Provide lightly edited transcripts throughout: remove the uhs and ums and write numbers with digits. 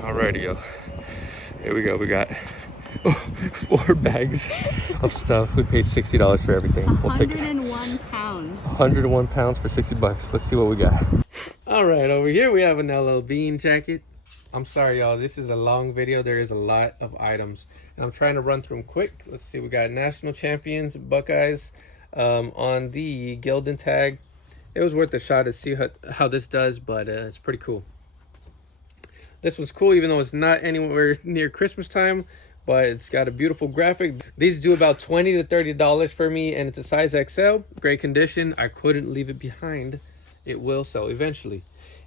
Alrighty, yo. Here we go. We got 4 bags of stuff. We paid $60 for everything. We'll take it. 101 pounds. 101 pounds for 60 bucks. Let's see what we got. All right, over here we have an LL Bean jacket. I'm sorry, y'all. This is a long video. There is a lot of items, and I'm trying to run through them quick. Let's see. We got national champions Buckeyes on the Gildan tag. It was worth a shot to see how this does, but it's pretty cool. This was cool, even though it's not anywhere near Christmas time, but it's got a beautiful graphic. These do about $20 to $30 for me, and it's a size XL. Great condition. I couldn't leave it behind. It will sell eventually.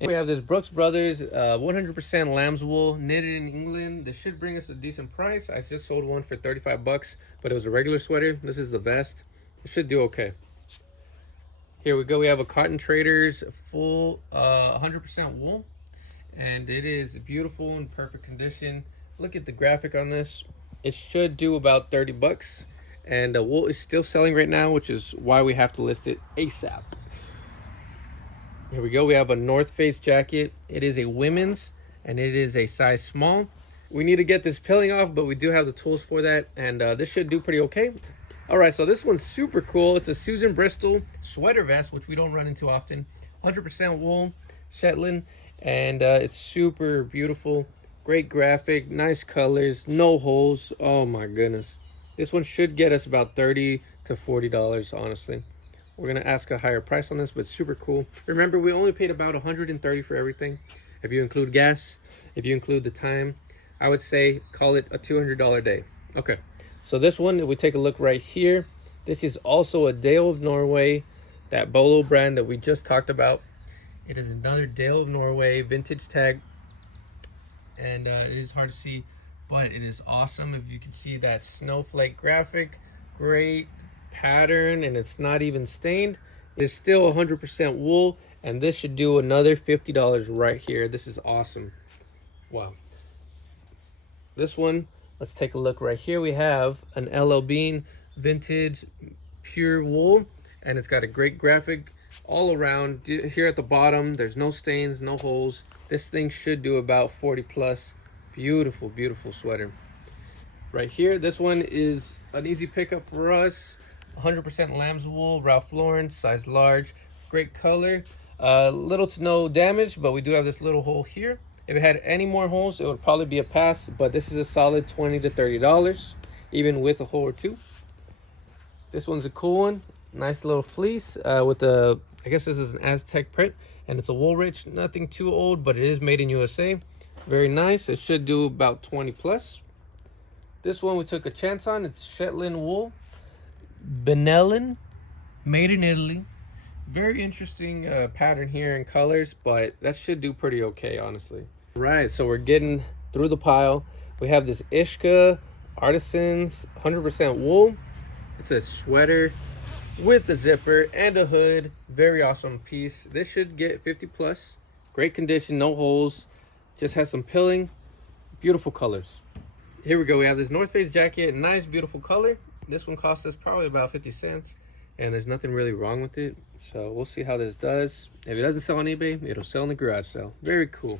And we have this Brooks Brothers 100% lamb's wool, knitted in England. This should bring us a decent price. I just sold one for 35 bucks, but it was a regular sweater. This is the vest. It should do okay. Here we go. We have a Cotton Traders full 100% wool, and it is beautiful and perfect condition. Look at the graphic on this. It should do about 30 bucks, and wool is still selling right now, which is why we have to list it ASAP. Here we go. We have a North Face jacket. It is a women's, and it is a size small. We need to get this pilling off, but we do have the tools for that, and this should do pretty okay. All right, so this one's super cool. It's a Susan Bristol sweater vest, which we don't run into often. 100% wool, Shetland, and it's super beautiful. Great graphic, nice colors, no holes. Oh my goodness. This one should get us about $30 to $40, honestly. We're gonna ask a higher price on this, but super cool. Remember, we only paid about $130 for everything. If you include gas, if you include the time, I would say call it a $200 day. Okay, so this one, if we take a look right here, this is also a Dale of Norway, that Bolo brand that we just talked about. It is another Dale of Norway vintage tag, and it is hard to see, but it is awesome. If you can see that snowflake graphic, great pattern, and it's not even stained. It's still 100% wool, and this should do another $50 right here. This is awesome. Wow. This one, let's take a look right here. We have an LL Bean vintage pure wool, and it's got a great graphic all around. Here at the bottom, there's no stains, no holes. This thing should do about 40 plus. Beautiful, beautiful sweater. Right here, this one is an easy pickup for us. 100% lamb's wool, Ralph Lauren, size large, great color. Little to no damage, but we do have this little hole here. If it had any more holes, it would probably be a pass, but this is a solid $20 to $30, even with a hole or two. This one's a cool one. Nice little fleece with the, I guess this is an Aztec print, and it's a Woolrich. Nothing too old, but it is made in USA. Very nice. It should do about 20 plus. This one we took a chance on. It's Shetland wool, Benelin, made in Italy. Very interesting pattern here in colors, but that should do pretty okay, honestly. Right, so we're getting through the pile. We have this Ishka Artisans 100% wool. It's a sweater with a zipper and a hood. Very awesome piece. This should get 50 plus. Great condition, no holes. Just has some pilling. Beautiful colors. Here we go. We have this North Face jacket. Nice, beautiful color. This one cost us probably about 50 cents. And there's nothing really wrong with it. So we'll see how this does. If it doesn't sell on eBay, it'll sell in the garage sale. Very cool.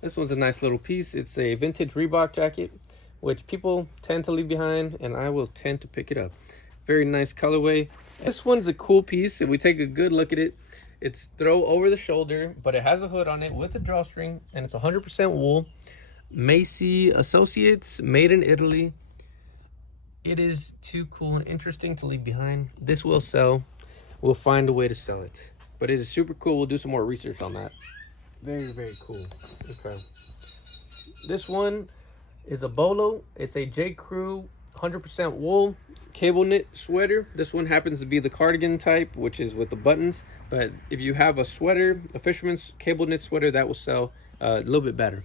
This one's a nice little piece. It's a vintage Reebok jacket, which people tend to leave behind, and I will tend to pick it up. Very nice colorway. This one's a cool piece. If we take a good look at it, it's throw over the shoulder, but it has a hood on it with a drawstring, and it's 100% wool. Macy Associates, made in Italy. It is too cool and interesting to leave behind. This will sell. We'll find a way to sell it. But it is super cool. We'll do some more research on that. Very, very cool. Okay. This one is a Bolo. It's a J. Crew 100% wool cable knit sweater. This one happens to be the cardigan type, which is with the buttons. But if you have a sweater, a fisherman's cable knit sweater, that will sell a little bit better.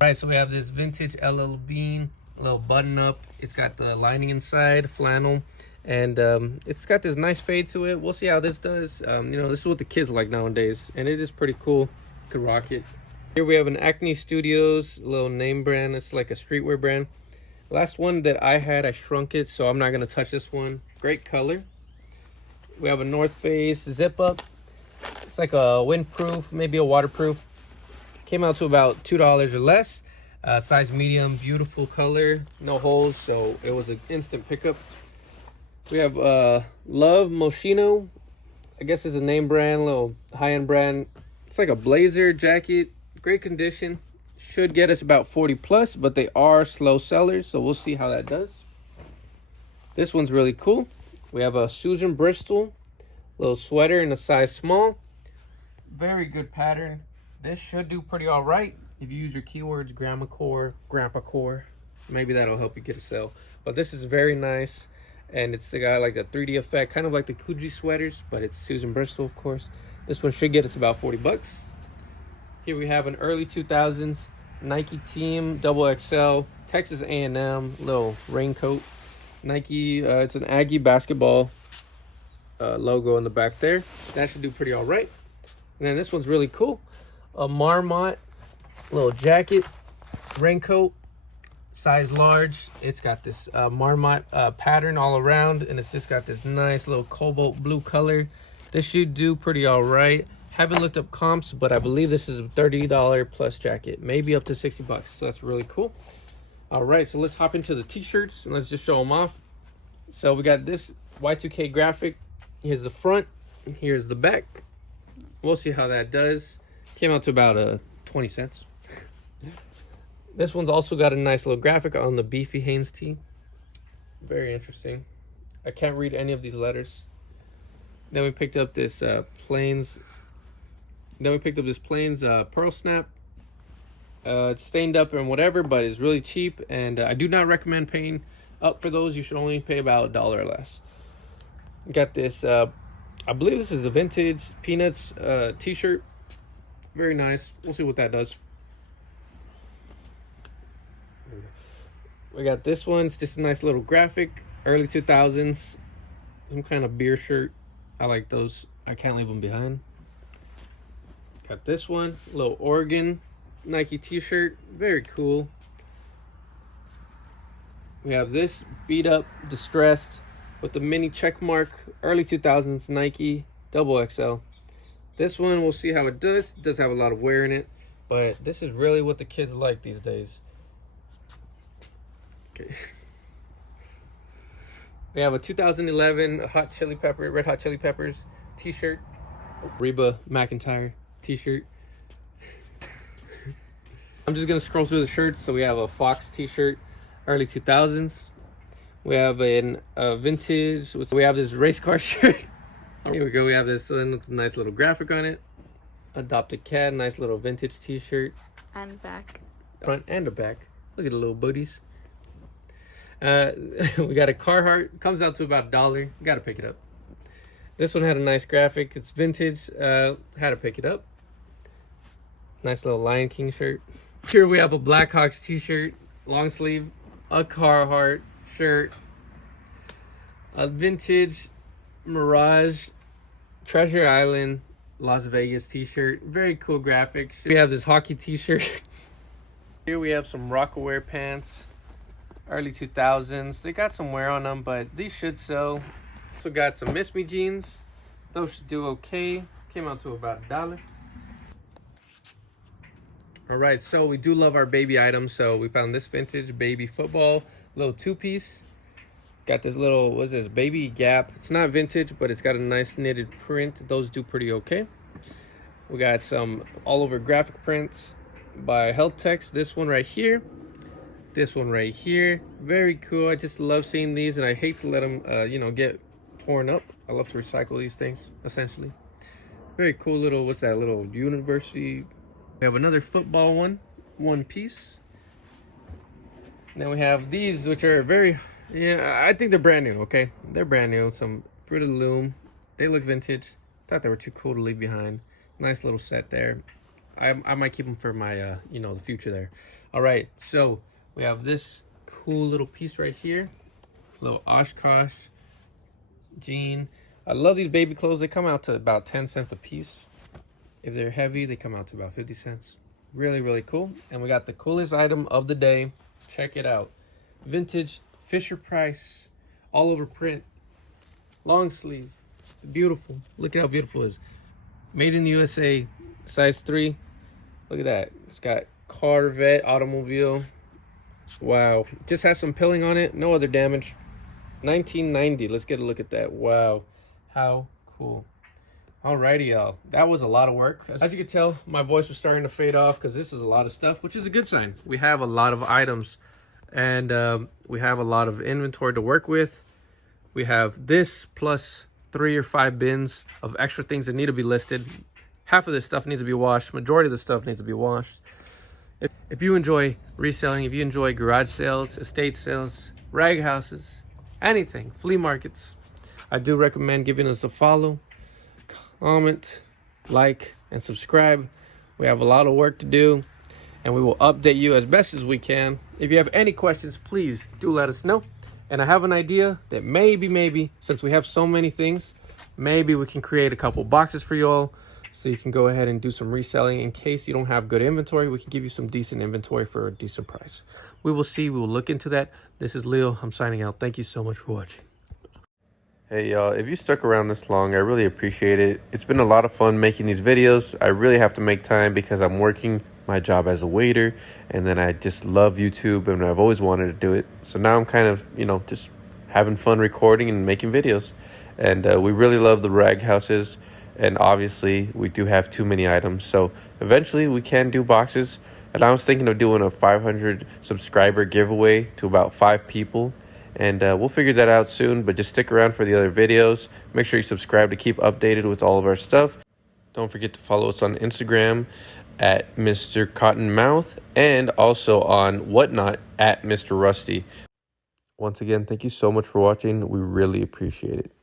All right, so we have this vintage LL Bean, a little button up. It's got the lining inside, flannel, and it's got this nice fade to it. We'll see how this does. You know, this is what the kids like nowadays, and it is pretty cool. You could rock it. Here we have an Acne Studios little name brand. It's like a streetwear brand. Last one that I had, I shrunk it, so I'm not gonna touch this one. Great color. We have a North Face zip up. It's like a windproof, maybe a waterproof. Came out to about $2 or less. Size medium, beautiful color, no holes, so it was an instant pickup. We have Love Moschino. I guess it's a name brand, little high-end brand. It's like a blazer jacket, great condition. Should get us about 40 plus, but they are slow sellers, so we'll see how that does. This one's really cool. We have a Susan Bristol little sweater in a size small. Very good pattern. This should do pretty all right if you use your keywords grandma core, grandpa core. Maybe that'll help you get a sale. But this is very nice, and it's got like a 3D effect, kind of like the Coogee sweaters, but it's Susan Bristol, of course. This one should get us about 40 bucks. Here we have an early 2000s Nike Team XXL Texas A&M little raincoat. Nike, it's an Aggie basketball logo in the back there. That should do pretty all right. And then this one's really cool. A Marmot little jacket, raincoat, size large. It's got this Marmot pattern all around, and it's just got this nice little cobalt blue color. This should do pretty all right. Haven't looked up comps, but I believe this is a $30 plus jacket, maybe up to 60 bucks. So that's really cool. All right, so let's hop into the t-shirts and let's just show them off. So we got this Y2K graphic. Here's the front, here's the back. We'll see how that does. Came out to about 20 cents. This one's also got a nice little graphic on the beefy Hanes tee. Very interesting. I can't read any of these letters. Then we picked up this Plains. Then we picked up this Plains Pearl Snap. It's stained up and whatever, but it's really cheap, and I do not recommend paying up for those. You should only pay about $1 or less. Got this, I believe this is a vintage Peanuts t-shirt. Very nice. We'll see what that does. We got this one. It's just a nice little graphic. Early 2000s. Some kind of beer shirt. I like those. I can't leave them behind. Got this one. Little Oregon Nike t-shirt. Very cool. We have this beat up, distressed, with the mini check mark. Early 2000s Nike XXL. This one, we'll see how it does. It does have a lot of wear in it, but this is really what the kids like these days. Okay. We have a 2011 Red Hot Chili Peppers t-shirt. Reba McEntire t-shirt. I'm just gonna scroll through the shirts. So we have a Fox t-shirt, early 2000s. We have a vintage. We have this race car shirt. Here we go. We have this with a nice little graphic on it. Adopted Cat, nice little vintage t-shirt. And back. Front and the back. Look at the little booties. We got a Carhartt. Comes out to about $1. Gotta pick it up. This one had a nice graphic. It's vintage. Had to pick it up. Nice little Lion King shirt. Here we have a Blackhawks t-shirt, long sleeve, a Carhartt shirt, a vintage Mirage Treasure Island Las Vegas t-shirt. Very cool graphics. We have this hockey t-shirt. Here we have some Rockaware pants, early 2000s. They got some wear on them, but these should sell. Also got some Miss Me jeans. Those should do okay. Came out to about $1. All right, so we do love our baby items. So we found this vintage baby football, little two-piece. Got this little, what's this, Baby Gap. It's not vintage, but it's got a nice knitted print. Those do pretty okay. We got some all over graphic prints by HealthTex. This one right here. This one right here. Very cool. I just love seeing these, and I hate to let them, get torn up. I love to recycle these things, essentially. Very cool little, what's that, little university. We have another football one piece. And then we have these, which are very, I think they're brand new, okay? They're brand new. Some Fruit of the Loom. They look vintage. Thought they were too cool to leave behind. Nice little set there. I might keep them for my, the future there. All right, so we have this cool little piece right here. Little Oshkosh jean. I love these baby clothes. They come out to about 10 cents a piece. If they're heavy, they come out to about 50 cents. Really, really cool. And we got the coolest item of the day. Check it out. Vintage Fisher-Price, all over print, long sleeve, beautiful. Look at how beautiful it is. Made in the USA, size 3. Look at that. It's got Corvette automobile. Wow. Just has some pilling on it. No other damage. 1990. Let's get a look at that. Wow. How cool. Alrighty, y'all. That was a lot of work. As you can tell, my voice was starting to fade off because this is a lot of stuff, which is a good sign. We have a lot of items, and we have a lot of inventory to work with. We have this plus 3 or 5 bins of extra things that need to be listed. Half of this stuff needs to be washed. Majority of the stuff needs to be washed. If you enjoy reselling, if you enjoy garage sales, estate sales, rag houses, anything, flea markets, I do recommend giving us a follow, comment, like, and subscribe. We have a lot of work to do, and we will update you as best as we can. If you have any questions, please do let us know. And I have an idea that maybe, since we have so many things, maybe we can create a couple boxes for you all so you can go ahead and do some reselling. In case you don't have good inventory, we can give you some decent inventory for a decent price. We will see. We will look into that. This is Leo. I'm signing out. Thank you so much for watching. Hey y'all, if you stuck around this long, I really appreciate it. It's been a lot of fun making these videos. I really have to make time because I'm working my job as a waiter, and then I just love YouTube, and I've always wanted to do it. So now I'm kind of, just having fun recording and making videos. And we really love the rag houses, and obviously we do have too many items. So eventually we can do boxes, and I was thinking of doing a 500 subscriber giveaway to about 5 people. And we'll figure that out soon, but just stick around for the other videos. Make sure you subscribe to keep updated with all of our stuff. Don't forget to follow us on Instagram at Mr. Cottonmouth, and also on Whatnot at Mr. Rusty. Once again, thank you so much for watching. We really appreciate it.